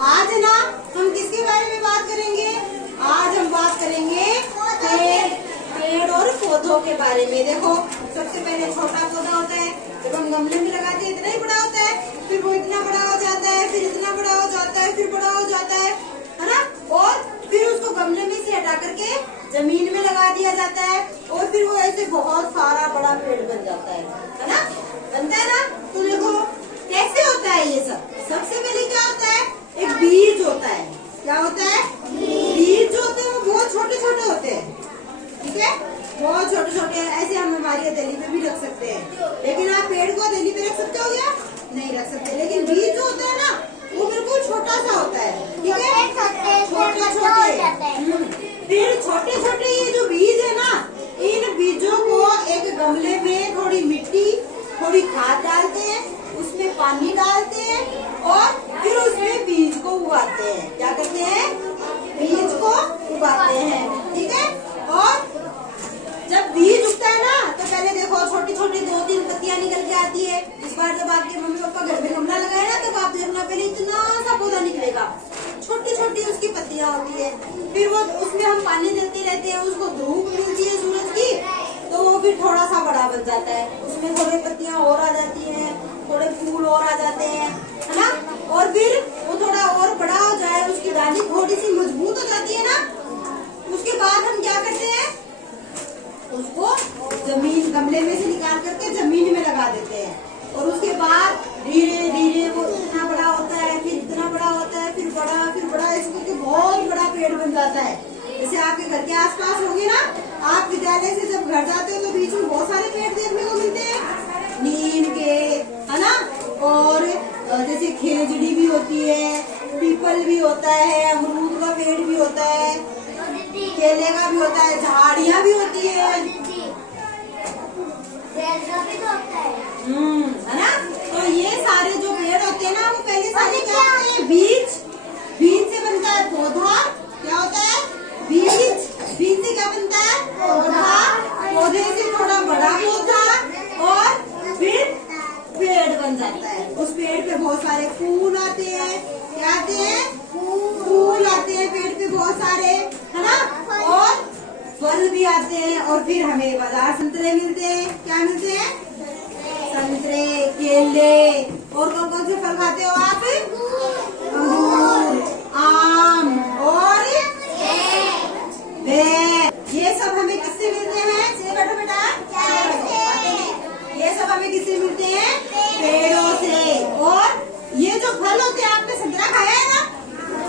आज ना हम किसके बारे में बात करेंगे? आज हम बात करेंगे पेड़ और पौधों के बारे में। देखो, सबसे पहले छोटा पौधा होता है, जब हम गमले में लगाते हैं इतना ही बड़ा होता है, फिर वो इतना बड़ा हो जाता है, फिर इतना बड़ा हो जाता है, फिर बड़ा हो जाता है ना? और फिर उसको गमले में से हटा करके जमीन में लगा दिया जाता है, और फिर वो ऐसे बहुत सारा बड़ा पेड़ बन जाता है ना? बनता है ना? तो देखो कैसे होता है ये सब। सबसे पहले क्या होता है? एक बीज होता है। क्या होता है? बीज जो होते हैं वो बहुत छोटे छोटे होते हैं, ठीक है? बहुत छोटे छोटे। ऐसे हम हमारी हथेली पे भी रख सकते हैं, लेकिन आप पेड़ को हथेली पे रख सकते हो क्या? नहीं रख सकते। लेकिन बीज जो होता है ना, वो बिल्कुल छोटा सा होता है, ठीक है? छोटे छोटे। फिर छोटे छोटे ये जो बीज है ना, इन बीजों को एक गमले में थोड़ी मिट्टी, थोड़ी खाद डालते हैं, उसमें पानी डालते हैं, और फिर उसमें बीज को उगाते हैं। क्या करते हैं? बीज को उगाते हैं, ठीक है? और जब बीज उगता है ना, तो पहले देखो छोटी छोटी 2-3 पत्तियां निकल के आती है। इस बार जब आपके मम्मी पापा घर में गमला लगाए ना, तब आप देखना पहले इतना सा पौधा निकलेगा, छोटी छोटी उसकी पत्तियां होती है। फिर वो उसमें हम पानी देते रहते हैं, उसको धूप मिलती है सूरज की, तो वो फिर थोड़ा सा बड़ा बन जाता है। उसमें थोड़ी पत्तियां और आ जाती हैं, थोड़े फूल और आ जाते हैं, है ना? और फिर वो थोड़ा और बड़ा हो जाए, उसकी डाली थोड़ी सी मजबूत हो जाती है ना, उसके बाद हम क्या करते हैं? उसको जमीन, गमले में से निकाल करके जमीन में लगा देते हैं, और उसके बाद धीरे धीरे वो इतना बड़ा होता है, फिर इतना बड़ा होता है, फिर बड़ा, इसको बहुत बड़ा पेड़ बन जाता है। जैसे आपके घर के आसपास होंगे ना, आप विद्यालय से जब घर जाते हो तो बीच में बहुत सारे पेड़ देखने को मिलते हैं, नीम के, है ना? और जैसे खेजड़ी भी होती है, पीपल भी होता है, अमरूद का पेड़ भी होता है, केले का भी होता है, झाड़ियाँ भी होती है ना? तो ये सारे जो पेड़ होते हैं ना, वो पहले सारे क्या होते हैं? बीज से बनता है पौधा। क्या होता है? बीज से क्या बनता है? पौधा। पौधे से थोड़ा बड़ा पौधा, और फिर पेड़ बन जाता है। उस पेड़ पे बहुत सारे फूल आते हैं। क्या आते हैं? फूल आते हैं पेड़ पे बहुत सारे, है ना? और फल भी आते हैं, और फिर हमें बाजार संतरे मिलते हैं। क्या मिलते हैं? संतरे, केले, और कौन कौन से फल खाते हो आप? अंगूर, आम और बेर। ये सब हमें किससे मिलते हैं? बैठो बेटा। ये सब हमें किससे मिलते हैं? पेड़ों से। और ये जो फल होते हैं, आपने संतरा खाया है ना?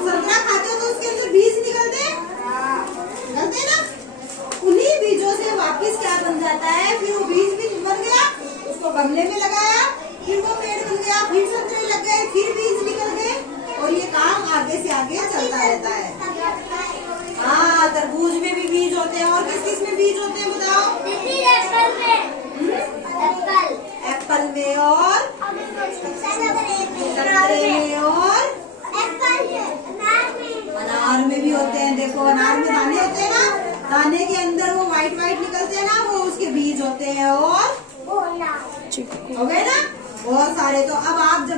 संतरा खाते हो तो उसके अंदर बीज निकलते हैं ना? उन्हीं बीजों से वापस क्या बन जाता है? फिर वो बीज भी बन गया, उसको गमले में लगाया, फिर वो पेड़ बन गया, फिर संतरे लग गए, फिर बीज निकल गए, और ये काम आगे से आगे चलता रहता है। हाँ, तरबूज में भी बीज होते हैं। और किस किस में बीज होते हैं बताओ? एप्पल में, और संतरे में, और अनार में भी होते हैं। देखो, अनार में दाने होते हैं ना, दाने के अंदर वो व्हाइट निकलते हैं ना, वो उसके बीज होते हैं। और हो गए ना बहुत सारे। तो अब आप जब